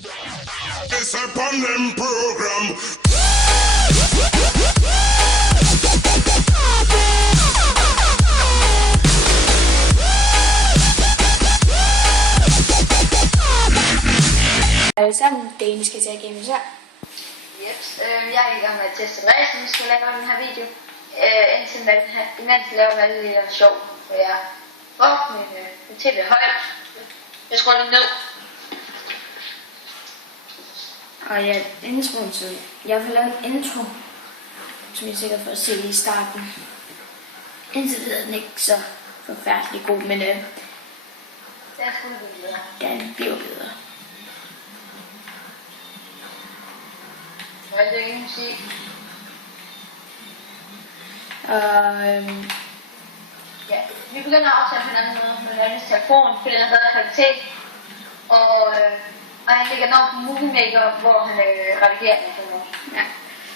It's upon them program. Alle sammen, det vi skal til at game her. Yes, jeg er i gang med at teste ræsen, vi skal lave den her video. Imens laver jeg alle det sjov, for jeg får mit tv højt. Jeg skruer lige ned. Og ja, introen, så jeg vil lave en intro, som I sikkert får at se i starten. Indtil videre er den ikke så forfærdelig god, men Den skulle blive bedre. den bliver bedre. Og det er ingen musik. Og Ja, vi begynder at aftale på en anden måde med Landes telefon, fordi den har bedre kvalitet. Og han lægger den over på Movie Maker, hvor han redigerer den på noget. ja.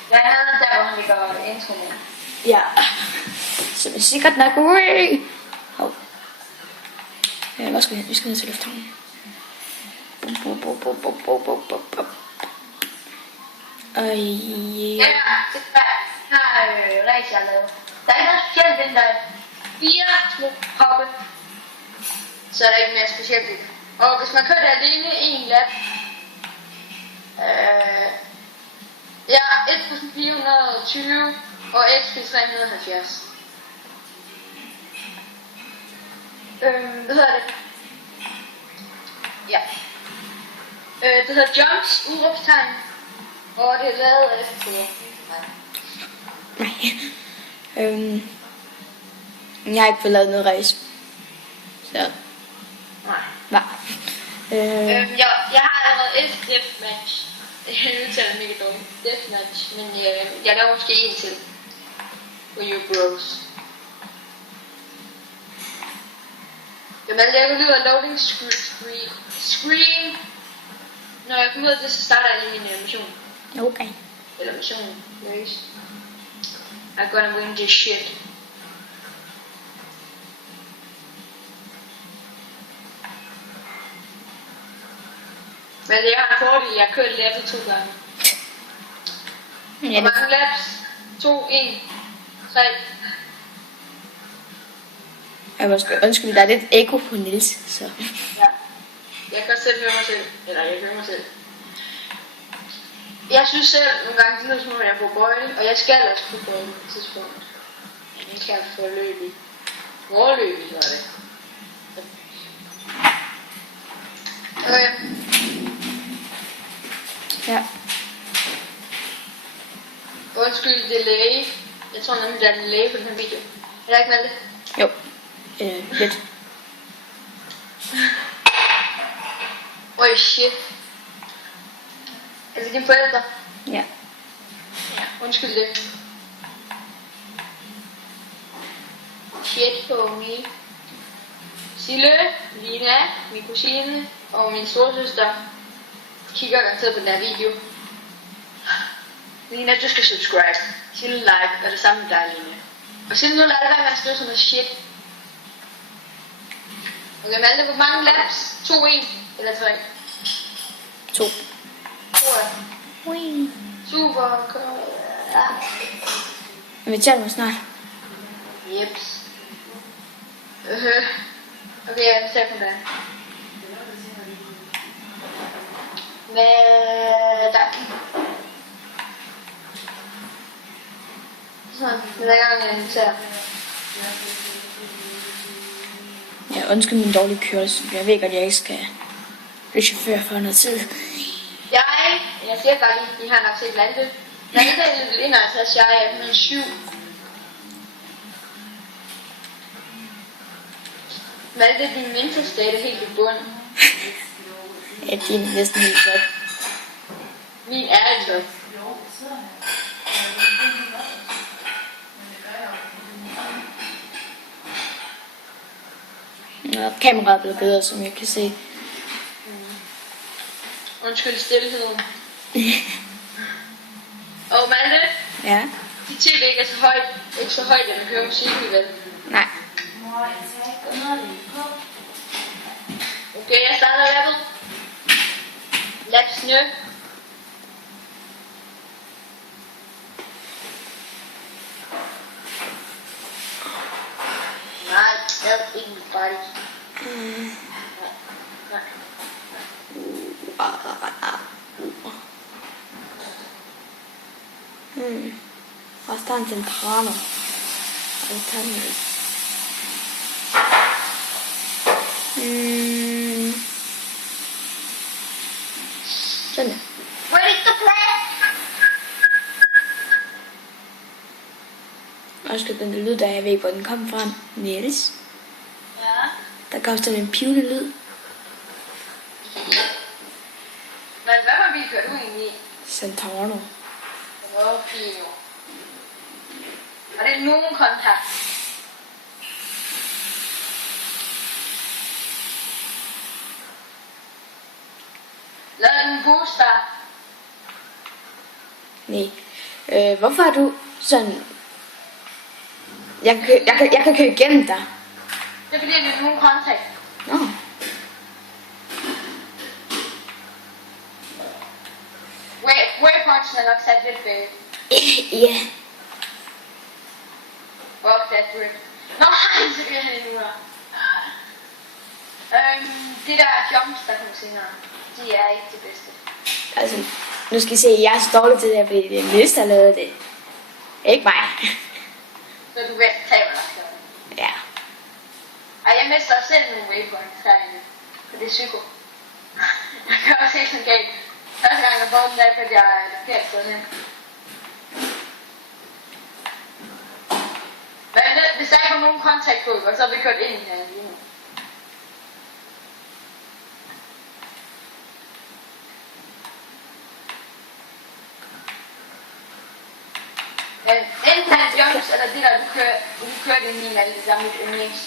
Blandt andet der, hvor han lægger intro med. Ja, så det er sikkert nok ude. Hov. Hvor skal vi hen? Vi skal ned til lufthavnen. Og Ja, det er her race, jeg har lavet. Der er ikke noget specielt, den der er 4 små hoppe. Så er der ikke mere specielt i det. Og hvis man kører det alene i en lap, ja, 1420 og XP 370. Hvad hedder det? Ja. Det hedder Jumps, udråbstegn. Og det er lavet af FP'er. nej. Jeg har ikke fået lavet noget race. Så. Nej. Nej. Jeg har allerede et deathmatch. Jeg udtaler mega dårligt. Deathmatch, men jeg laver måske en til. For you bros. Jamen, jeg går ud af loading screen. Når jeg kommer ud af det, så starter jeg lige min mission. Okay. Eller mission. Race. I'm gonna win this shit. Men det er en fordel, jeg har kørt lappet 2 gange. Ja, Hvor mange laps? 2, 1, 3. jeg må sgu undskylde, der er lidt ekko på Niels, så. Ja. Jeg kan selv høre mig selv. Eller jeg hører mig selv. Jeg synes selv nogle gange, det lyder som om jeg er på bøjle, og jeg skal også på bøjle på et tidspunkt. Men ikke kan få løb i. Vorløb i, hedder det. Okay. Ja. Undskyld delay. Jeg tror nemlig, der er delay på den her video. Er der ikke med det? Jo. Lidt. Oj, shit. Er det dine forældre? Ja. Ja. Undskyld det. Shit på mig. Sille, Lina, min kusine og min storesøster kigger garanteret på den her video. Lina, du skal subscribe. Sille like, og det samme med dig, Lina. Og Sille, nu lader det være med at skrive sådan noget shit. Okay, Malte, hvor mange laps? 2, 1 eller 3? 2. 2. Wing. Super. Ja. Vi tager mig snart. Jeps. Okay, jeg ser på det. Med dig. Sådan, det er gang, jeg ser. Ja, undskyld min dårlige kørelse. Jeg ved godt, jeg ikke skal blive chauffør for noget tid. Jeg siger bare lige, de har nok set Lande. Lande er lidt 51, jeg er 107. Malte, din mental state er helt i bund. Ja, din er næsten helt godt. Min er i top. Nå, kameraet er blevet bedre, som jeg kan se. Undskyld stillheden. Og Malte, Ja. dit tv ikke er så højt, ikke så højt, at man hører musik i vel. Nej. Okay, jeg starter rappet. Let snø. Nej, jeg er ikke gratis. Nej. Bastante temprano. Sådan. Ready to play? Og skal den lyd, der jeg ved, hvor den kom fra. Niels. Ja. Der kom sådan en pivende lyd. Men hvad var vi kørt ud egentlig? Santorno. Okay. Er det nogen kontakt? Lad den booster. Nej. Hvorfor er du sådan... Jeg kan køre igennem dig. Det er fordi, det er nogen kontakt. Nå. Waypoints er nok sat lidt bag. Ja. Fuck that drip. Nå, så bliver han endnu her. De der jumps, der kommer senere, de er ikke det bedste. Altså, nu skal I se, jeg er så dårlig til det her, fordi det er Niels, der lavede det. Ikke mig. Så du ved, taber dig. Ja. Ej, jeg mister også selv nogle waypoints herinde. For det er psyko. Jeg gør også helt sådan galt. Første gang jeg får den, der kørte jeg forkert sted hen. Men hvis der ikke var nogen kontakt på, så har vi kørt ind i den lige nu. Men enten er det jumps, eller det der, du kørte ind i alle det der mit yndlings.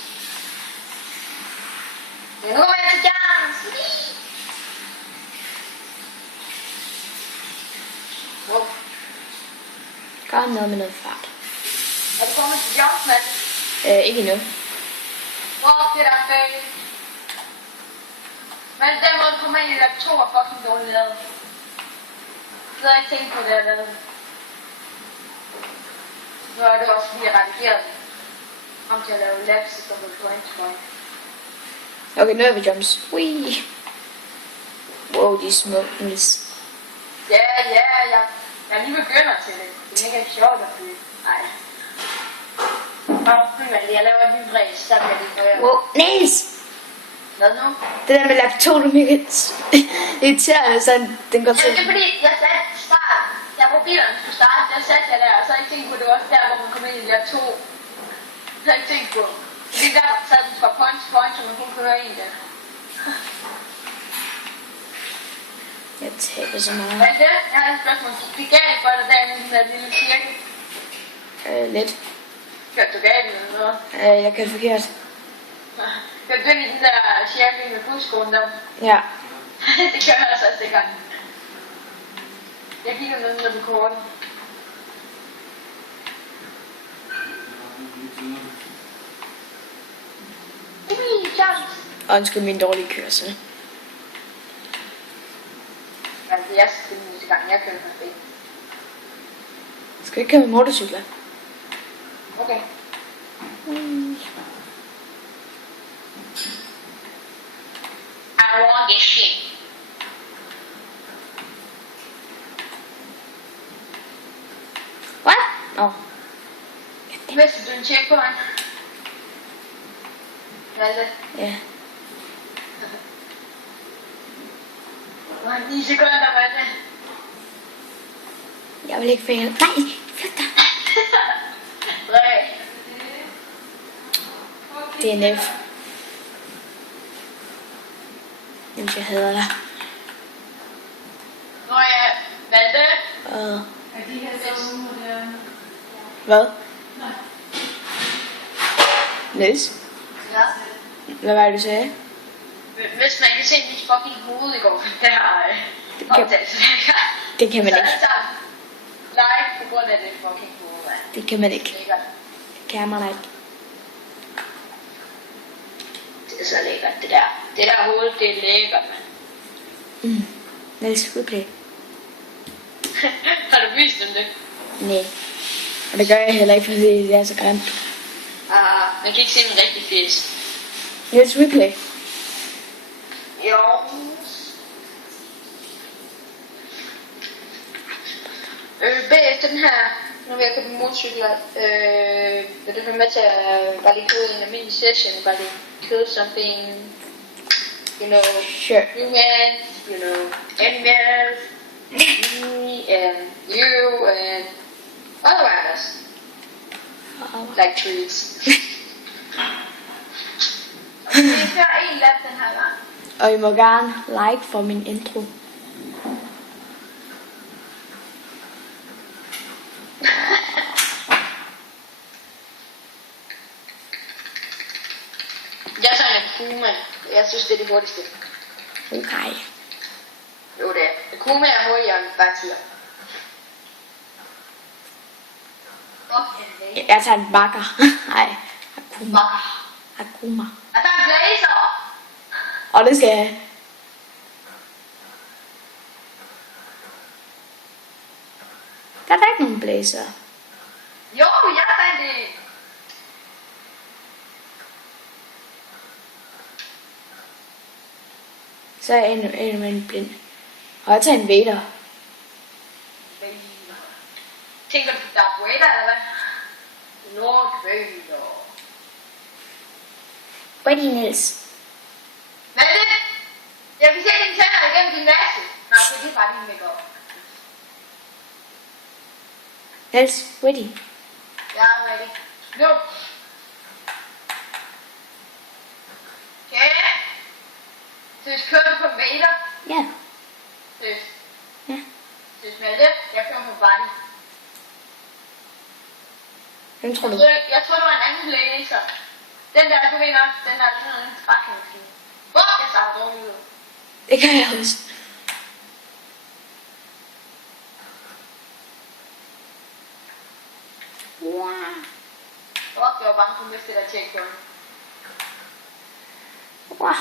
Men nu er jeg til jumps! Wow. Gør noget med noget fart. Er du kommet til jumps, Mads? Ikke endnu. Wow, det der er fedt. Men den måde, du kommer ind i lab 2 er fucking dårligt lavet. Så havde jeg ikke tænkt på det, jeg lavede. Nu er det også fordi, jeg redigeret om til at lave labs i stedet for point to point. Okay, nu er vi jumps. Wee. Wow, de er små, Niels. Ja, jeg lige begynder til det. Det er ikke sjovt at blive. Nej. Bare primært, jeg laver en vildræs, så bliver det højere. Wow, Niels! Hvad nu? Det der med lap 2, du er mega irriterende, sådan den går Ja, til. det er fordi, jeg satte start. Jeg brugte bilerne skulle starte, der satte jeg der, og så har jeg ikke tænkt på, det var også der, hvor man kom ind i lap 2. Det har jeg ikke tænkt på. Fordi der satte den fra point til point, så man kunne køre en der. Jeg taber så meget. Men det, jeg har et spørgsmål. Det gav for dig derinde i den der lille cirkel. Lidt. Kørte du galt eller noget? Jeg kørte forkert. Kørte du ind i den der cirkel med buskåren der? Ja. Det gør jeg altså også det gang. Jeg kigger ned på kortet. Chance. Undskyld min dårlige kørsel. Ja, det er selvfølgelig næste gang, jeg kører med bil. Skal vi ikke køre med motorcykler? Okay. I want this shit. What? Nå. Mistede du en checkpoint? Hvad er det? Ja. Det var 9 sekunder, hvad er det? Jeg vil ikke fejle. Nej, flyt dig. 3. DNF. Jamen, jeg hader dig. Nu er jeg valgte. Er de her så moderne? Hvad? Niels? Ja. Hvad var det, du sagde? Hvis man kan se mit fucking hoved i går, der har optagelse der. Det kan man Så ikke. alle sammen live på grund af det fucking hoved, mand. Det kan man ikke. Lækkert. Det kan man ikke. Det er så lækkert, det der. Det der hoved, det er lækkert, mand. Niels, replay. Har du vist dem det? Nej. Og det gør jeg heller ikke, fordi det er så grimt. Man kan ikke se en rigtig fisk. Niels, replay. Jo. Bagefter den her, nu vil jeg købe en motorcykel, vil du være med til at bare lige købe en almindelig session, bare lige købe something, you know, Sure. humans, you know, animals, me and you and other animals, like trees. Vi kører en lap den her gang. Og I må gerne like for min intro. Jeg tager en Akuma. Jeg synes, det er det hurtigste. Okay. Jo, det er. Akuma er hurtigere end bare tiger. Jeg tager en bakker. Nej. Akuma. Akuma. Jeg tager en blazer. Og det skal jeg. Der er da ikke nogen blazer. Jo, jeg fandt det. Så er jeg en med en blind. Og jeg tager en Vader. Tænker du på Darth Vader, eller hvad? Lord Vader. Hvad er det, Niels? Hvad er det? Jeg kan se dine tænder igennem din maske. Nå, det er bare din make-up. Niels, ready? Jeg er ready. Nu. Okay. Søs, kører du på Vader? Ja. Søs. Ja. Søs, Malte. Jeg kører på Buddy. Hvem tror du? Jeg tror, det var en anden blazer. Den der, du ved nok, den der er sådan en trækningsfilm. Jeg starter dårligt ud. Det kan jeg også. Wow. Jeg var bange for at miste det der tjek på. Wow.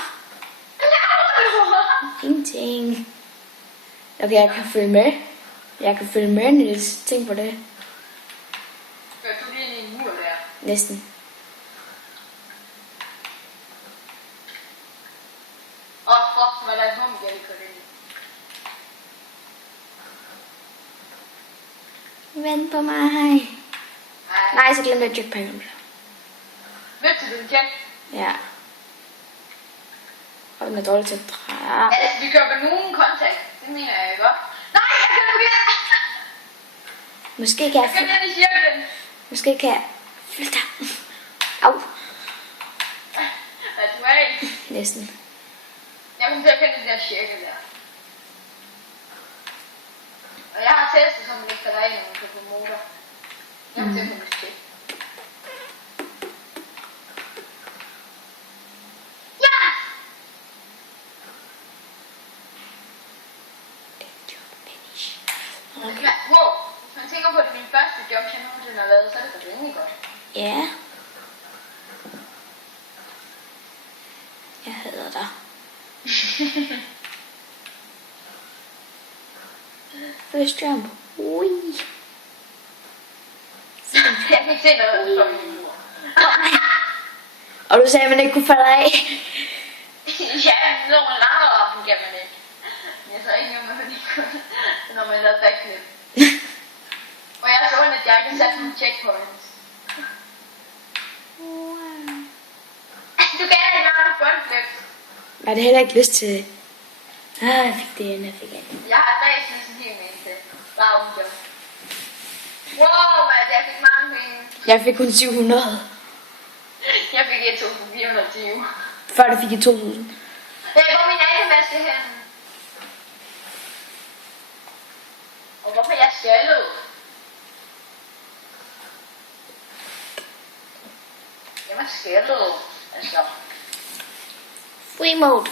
Ingenting. Okay, jeg kan følge med. Jeg kan følge med, Niels. Tænk på det. Kørte du lige ind i en mur der? Næsten. Fuck, hvad der er et hum, jeg lige kørte ind i. Vent på mig. Nej, så glemte jeg jetpacken. Vidste du den kendt? Ja. Og den er dårlig til at dreje. Altså, vi kører med nogen kontakt. Det mener jeg ikke godt. Nej, jeg kører forkert! Måske kan jeg Jeg kører ind i cirklen. Måske kan jeg flytte dig. Au. Er du af? Næsten. Jeg kommer til at finde den der cirkel der. Og jeg har testet, som man ikke falder af, når man kører på motor. Jeg har testet mit tjek. Ja! Okay. Wow, hvis man tænker på, at det er min første job, jeg nogensinde har lavet, så er det faktisk rimelig godt. Ja. Jeg hader dig. First jump. Ui. Jeg kan ikke se noget, der står i min mur. Og du sagde, at man ikke kunne falde af. Ja, når man langer op, den kan man ikke. Jeg så ikke noget med, når man lader backflip. Og jeg så, at jeg ikke har sat nogle checkpoints. Du kan ikke lave en frontflip. Jeg havde heller ikke lyst til det. Jeg fik det ind, jeg fik det. Jeg har ræst næsten helt med til. Bare uden job. Wow, man, jeg fik mange penge. Jeg fik kun 700. Jeg fik 1.420. Før du fik i 2000. Hvor min animaske hen? Og hvorfor jeg stjålet? Jeg var stjålet. Altså. Free mode.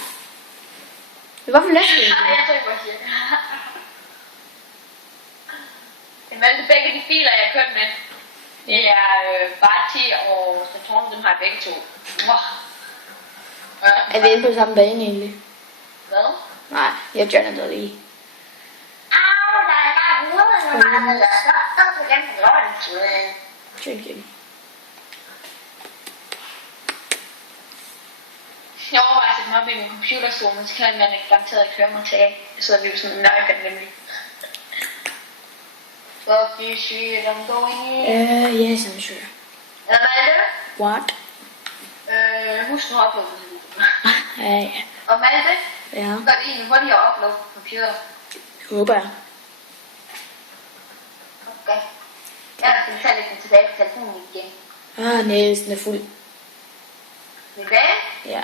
Hvorfor læste du ikke? Jeg tror ikke, hvad jeg siger. Jeg valgte begge de filer, jeg kørte med. Det er Barty og Saturn, dem har jeg begge to. Er vi inde på samme bane egentlig? Hvad? Nej, jeg joiner dig lige. Der vil gerne gøre det. Drink igen. Jeg overvejer at sætte mig op i min computerstol, men så kan man ikke garanteret ikke høre mig tale. Jeg sidder lige sådan en iPad nemlig. Fuck you, shit, I'm going in. Yes, I'm sure. Eller Malte? What? Husk nu at uploade den video. Ja. Og Malte, Ja. gør det egentlig hurtigt at uploade på computer. Håber jeg. Okay. Jeg skal tage lidt tilbage på telefonen igen. Næsen er fuld. Okay? Ja.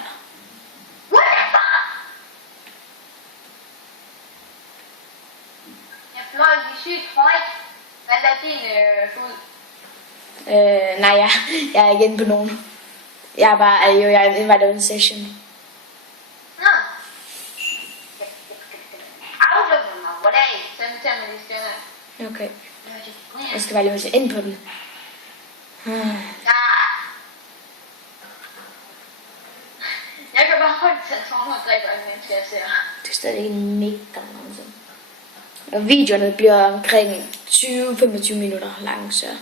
What the fuck? Jeg fløj lige sygt højt. Hvad er din fod? Nej, jeg er ikke inde på nogen. Jeg er bare, jeg er invited in session. Nå. Aflukker mig. Goddag. Send mig til mig lige stille. Okay. Jeg skal bare lige se ind på den. Ja. Jeg kan bare holde telefonen og drikke, mens jeg ser. Det er stadig en mega langsom. Og videoerne bliver omkring 20-25 minutter lange, så... Det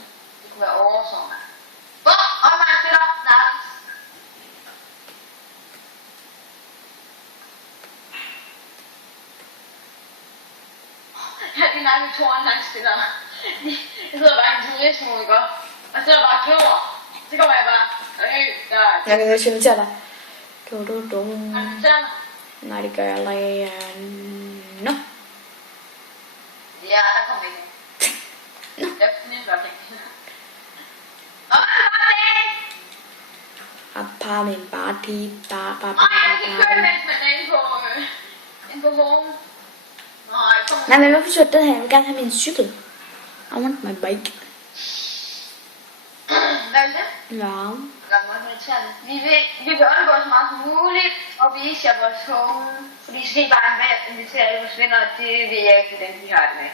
kunne være oversommende. Hvor? Og man spiller snart. Ja, din egen to online spillere. Jeg sidder bare i en turistmode, ikke? Og så er der bare klor. Så kommer jeg bare. Der. Jeg kan godt invitere dig. Du. Så. Nej, det gør jeg aldrig. Nå. Ja, der kommer ikke. Jeg fornemmer det. Og Apartment party. jeg kan køre, mens man er inde på home. Nej, kom. Nej, men hvorfor så den her? Jeg vil gerne have min cykel. I want my bike. Hvad er det? Ja. Vi vil undgå så meget som muligt og vise jer vores home. Fordi så skal I bare invitere alle vores venner, og det ved jeg ikke, hvordan de har det med.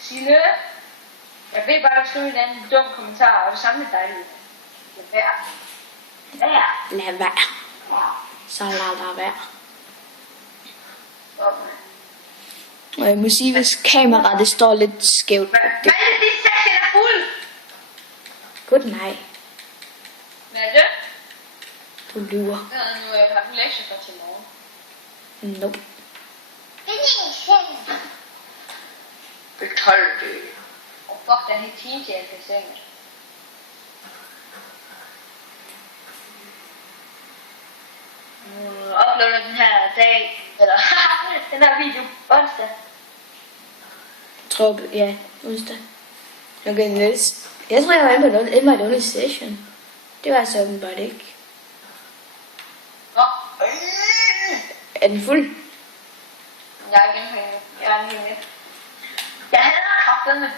Sille, jeg ved bare, at du skriver en anden dum kommentar, og det samme med dig. Lad være. Lad være. Så lad være. Og jeg må sige, hvis kameraet det står lidt skævt. Hvad er det, din session er fuld? Good night. Hvad er det? Du lyver. Nu har du lektier for til morgen. Nope. Det er min seng. Betal det. Og fuck, den her time til, jeg kan senge. Uploader den her dag, eller den her video onsdag. Jeg tror, ja, onsdag. Okay, Niels. Jeg tror, jeg var inde på noget. Invite only session. Det var så åbenbart ikke. Nå. Er den fuld? Jeg er igen på jeg er lige med. Jeg hader kraftedeme.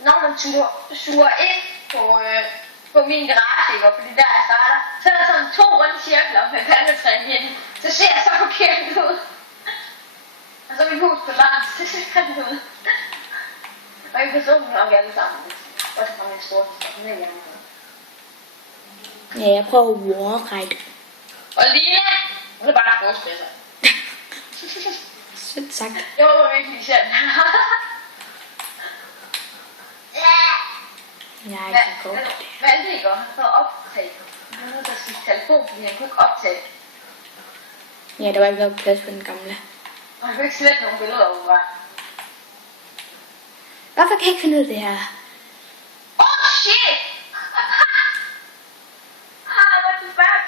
Når man suger ind på min garage, ikke? Fordi der jeg starter, så er der sådan 2 runde cirkler med pandetræen hen. Så ser jeg så forkert ud. Og så er mit hus på langt, så ser det ud. Og jeg kan så nok alle sammen. Og så kommer en stor med Ja, jeg prøver warride. Og Lina, hun er bare forspidser. Sødt sagt. Jeg håber virkelig, I ser den. Jeg er ikke så god. Hvad er det, I gør? Han får optage. Han er nødt til at skifte telefon, fordi han kunne ikke optage. Ja, der var ikke noget plads på den gamle. Og han kunne ikke slette nogle billeder overvej. Hvorfor kan jeg ikke finde ud af det her? Oh shit! What the fuck?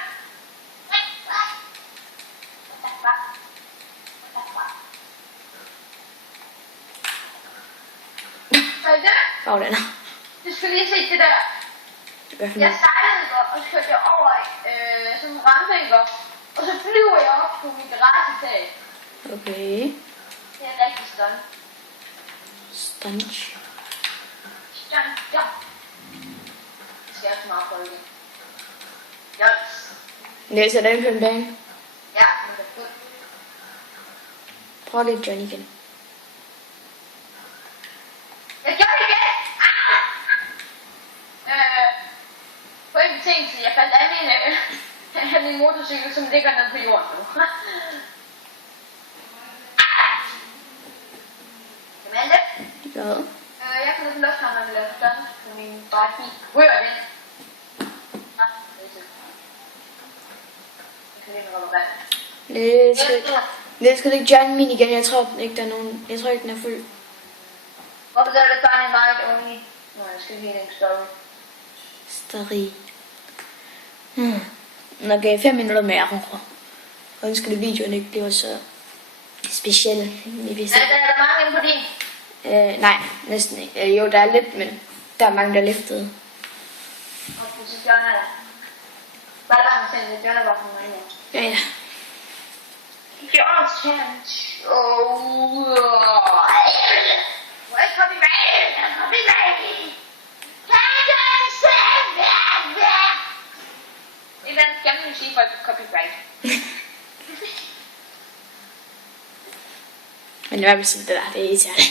Hvad er det? Hvor er den? Du skal lige se det der. Hvad for Jeg noget? sejlede går, og så kørte jeg over sådan en rampe, ikke? Og så flyver jeg op på min garagetag. Okay. Det er rigtig stunt. Stunch. Stunt, ja. Det skal jeg også meget prøve igen. Yes. Niels, er den på en bane? Ja, men det er godt. Prøv det, Johnny igen. Jeg gjorde det igen! På en betingelse, jeg faldt af min motorcykel, som ligger nede på jorden nu. Malte? Hvad? Jeg kan lukke ham, når vi laver sådan på min brække. Rør den. Niels, skal du ikke join min igen? Jeg tror ikke, der er nogen. Jeg tror ikke, den er fuld. Hvorfor gør det bare en meget only? Nå, jeg skal lige en story. Story. Okay, 5 minutter mere. Og ønsker det videoen ikke bliver så speciel. Er der mange inde på din? Nej, næsten ikke. Jo, der er lidt, men der er mange, der er liftet. Og så Bjørn er der. Bare lad mig tænke, Bjørn er bare for mig. Ja, ja. Bjørns challenge. Hvor er copyright? Copyright! Et eller andet skal man jo sige for copyright. Men hvad vil sige det der? Det er irriterende.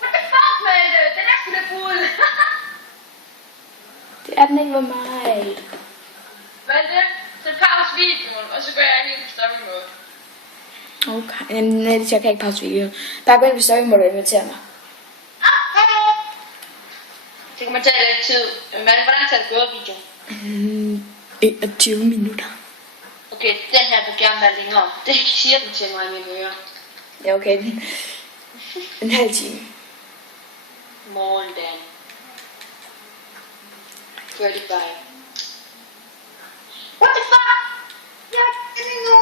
What the fuck, Malte? Den er sgu da fuld. Det er den ikke for mig. Malte, så pause videoen, og så går jeg helt på story mode. Okay, nej, jeg kan ikke pause videoen. Bare gå ind på story mode og invitere mig. Det kan man tage lidt tid. Men hvordan tager det gået videoen? 21 minutter. Okay, den her vil gerne være længere. Det siger den til mig i mine ører. Ja, okay. En halv time. More than 35. What the fuck? Jeg kan ikke nu.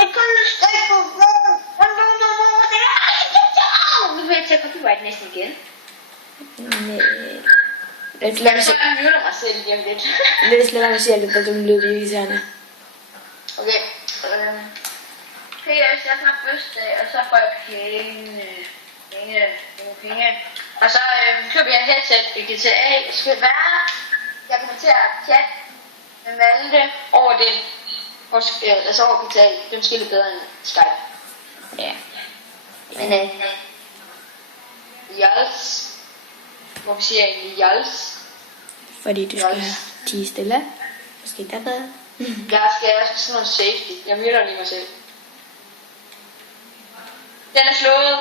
I couldn't stay for long. Nu vil jeg tage copyright næsten igen. Lad mig Så jeg møder mig selv lige om lidt. lad mig se alt det dumme lyd, det er irriterende. Okay. PS, jeg har fødselsdag, og så får jeg penge. Og så køber jeg et headset i GTA. Det skal være, jeg kommer til at chatte med Malte over det. Altså over GTA. Det er måske lidt bedre end Skype. Ja. Men Jals. Hvorfor siger jeg egentlig Jals? Fordi du skal tie stille. Måske der bedre. Jeg skal sådan noget safety. Jeg møder lige mig selv. Den er slået.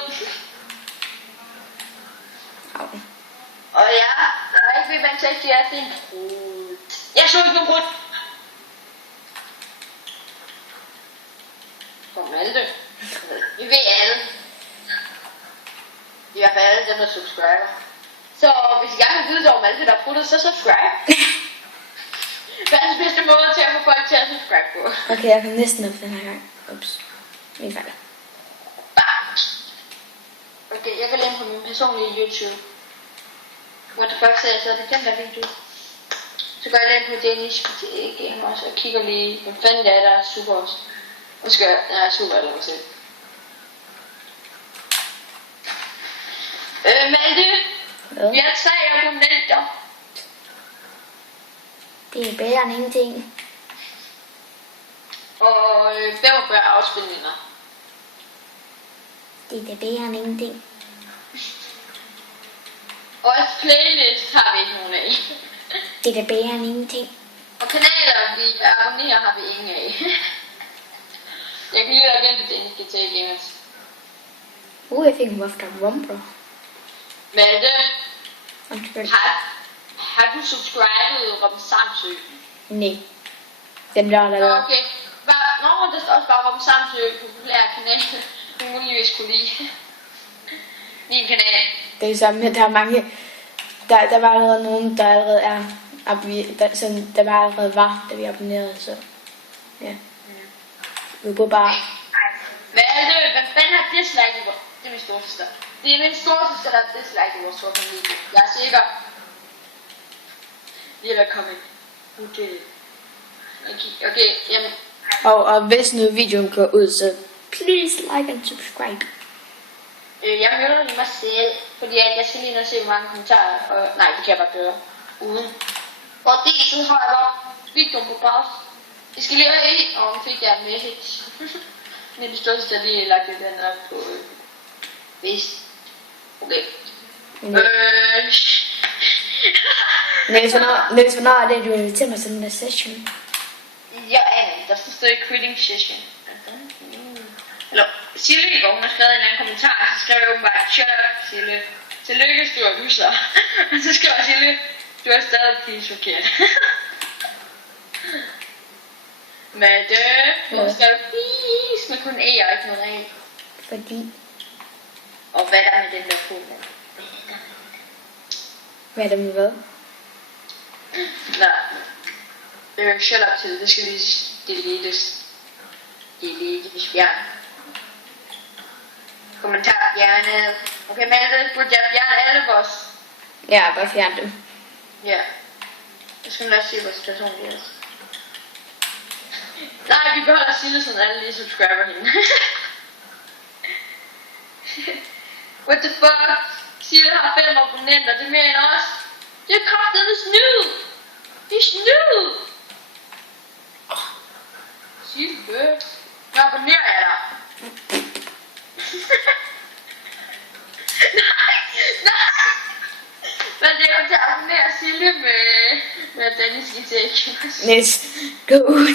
Au. Og ja, der er ikke ved, man safety er. Det er en brud. Jeg slog ikke nogen brud. Kom Malte. Vi ved alle. I hvert fald alle dem, der subscriber. Så hvis I gerne vil vide, om Malte der er bruddet, så subscribe. Verdens bedste måde til at få folk til at subscribe på. Okay, jeg kan næsten op den her gang. Ups. Min fejl. Okay, jeg kan lade på min personlige YouTube. What the fuck sagde jeg så? Det er den der video. Så går jeg lige på Danish GTA Game også og kigger lige, hvem fanden det er, der er super også. Nu skal jeg er super eller selv. Malte, vi har 3 abonnenter. Det er bedre end ingenting. Og 45 afspilninger. Det er bedre end ingenting. Og et playlist har vi ikke nogen af. Det er bedre end ingenting. Og kanaler, vi abonnerer, har vi ingen af. Jeg kan lige igen på Danish GTA Gamers. Jeg fik en wafter rumper. Malte, Undskyld. har du subscribet Robin Samsø? Nej. Den der lavet. Okay. Nå, der står også bare Robin Samsø, populær kanal. Du muligvis kunne lide. Min kanal. Det er samme, at der er mange. Der var allerede nogen, der allerede er. Der var allerede da vi abonnerede, så. Ja. Vi kunne bare. Malte, hvad fanden har dislike i vores? Det er min storsøster. Det er min storsøster, der har dislike i vores store video. Jeg er sikker. Lige at komme ind. Okay, jamen. Og hvis nu videoen går ud, så please like and subscribe. Jeg hører lige mig selv, fordi jeg skal lige nå se, hvor mange kommentarer. Og, nej, det kan jeg bare gøre uden. Og det, så har jeg bare videoen på pause. Jeg skal lige have en, og nu fik jeg en message. Min storsøster der lige lagt den op på vist. Okay. Niels, hvornår er det, du inviterer mig til den der session? Jeg aner ikke, Der står i quitting session. Eller, Sille i går, hun har skrevet en eller anden kommentar, så skrev jeg åbenbart, shut up, Sille. Tillykke, skriver du så. Og så skriver Sille, du har stadig pige forkert. Matte, hun skrev please, med kun E og ikke noget A. Fordi... Og hvad der med den der fod? Hvad er der med hvad? Nå. Shut up til, det skal lige deletes. Deletes, fjern. Kommentar fjernet. Okay, Malte, burde jeg fjerne alle vores? Ja, bare fjern dem. Ja. Jeg skal nok se vores personlighed. Nej, vi beholder Sille, sådan alle lige subscriber hende. What the fuck? Sille har 5 abonnenter, det er mere end os. Det er kraftedeme snyd. Det er snyd. Sille. Nu abonnerer jeg dig. Nej. Men det er jo til at abonnere Sille med Dennis Gitek. Niels, gå ud.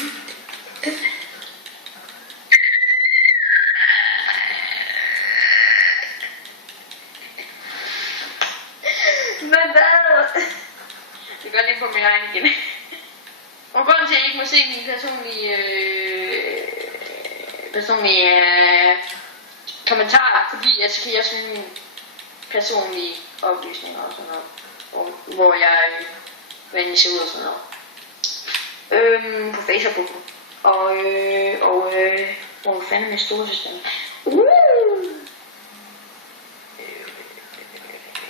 Men hvad? Det går lige på min egen igen. Og grunden til, at I ikke må se mine personlige kommentarer, fordi at så kan jeg sådan mine personlige oplysninger og sådan noget, hvor jeg hvordan I ser ud og sådan noget. På Facebook. Og hvor fanden er min storesøster?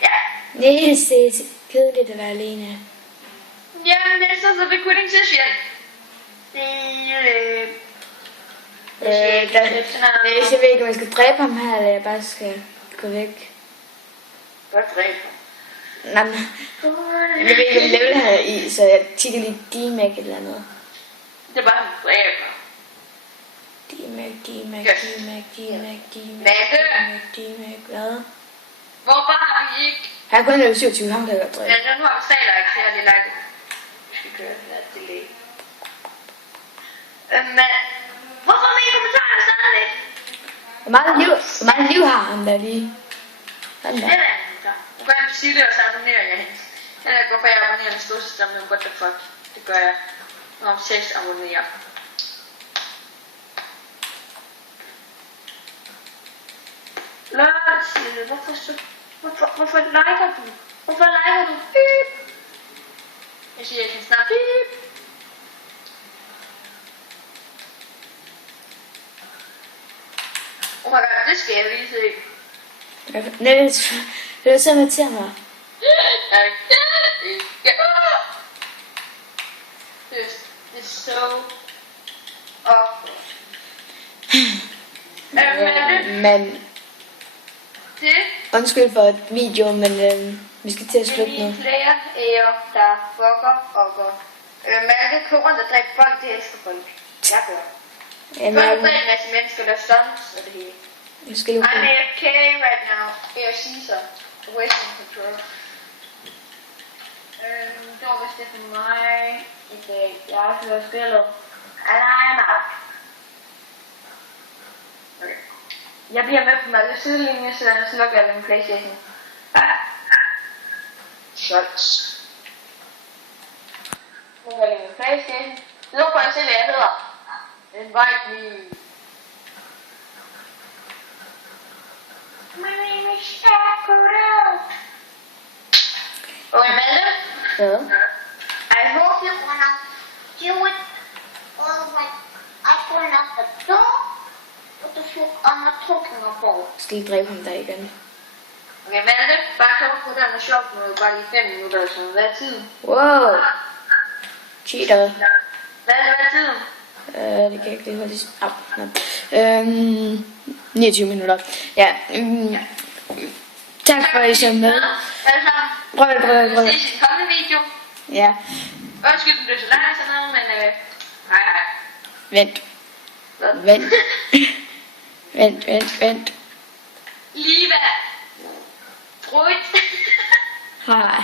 Ja. Niels, det er kedeligt at være alene. Jamen, det er så ved quitting session. Niels, jeg ved ikke, om jeg skal dræbe ham her, eller jeg bare skal gå væk. Godt dræbe. Nej, men jeg ved ikke, om level han er i, så jeg tikker lige D-Mac eller noget. Det er bare en dræbe. D-Mac, hvad? Hvorfor har vi ikke? Han er kun level 27, ham kan jeg godt dræbe. Ja, nu har vi staler ikke, så jeg har lige lagt det. Vi skal køre den her delay. Men, hvorfor er mine kommentarer stadigvæk? Hvor meget liv har han der lige? Sådan Det der. er en kommentar. Nu går jeg på Sille, og så abonnerer jeg hende. Jeg ved ikke, hvorfor jeg abonnerer den store system, men what the fuck. Det gør jeg. Nu om 6 abonnerer. Lørdag, Sille, hvorfor liker du? Hvorfor liker du? Beep. Jeg siger, jeg kan snart beep. Oh my god, det skal jeg lige se. Niels, vil du så invitere mig? Det er så op. Men Det undskyld for video, men vi skal til at er slutte nu. mine flere ære, der fucker og går. Malte køber rundt og dræber folk, det elsker folk. Jeg gør. Jamen, Folk dræber en masse mennesker, der stunts og det hele. jeg skal lukke I'm den. AFK right now. Air Caesar. Western Control. Det var vist det for mig i dag. Jeg har hørt spillet. And I'm out. Okay. Jeg bliver med på Malte sidelinje, så slukker jeg min Playstation. Scholz. Nu går jeg min Playstation. Nu får jeg se, hvad jeg hedder. Invite me. My name is Sakura. Okay, Malte. Hvad? I hope you wanna do it all like I open up the door. What the fuck am I talking about? Jeg skal lige dræbe ham der igen. Okay, Malte, bare kom på den og sjovt med bare lige 5 minutter eller sådan. Hvad er tiden? Wow. Cheater. Malte, hvad er tiden? Det kan jeg ikke lige hurtigt. Au, no. 29 minutter. Ja. Tak for at I så med. Alle sammen. Prøv. Vi ses i den kommende video. Ja. Undskyld, den blev så lang og sådan noget, men hej. Vent. Vent. Liva. Freud. Hej.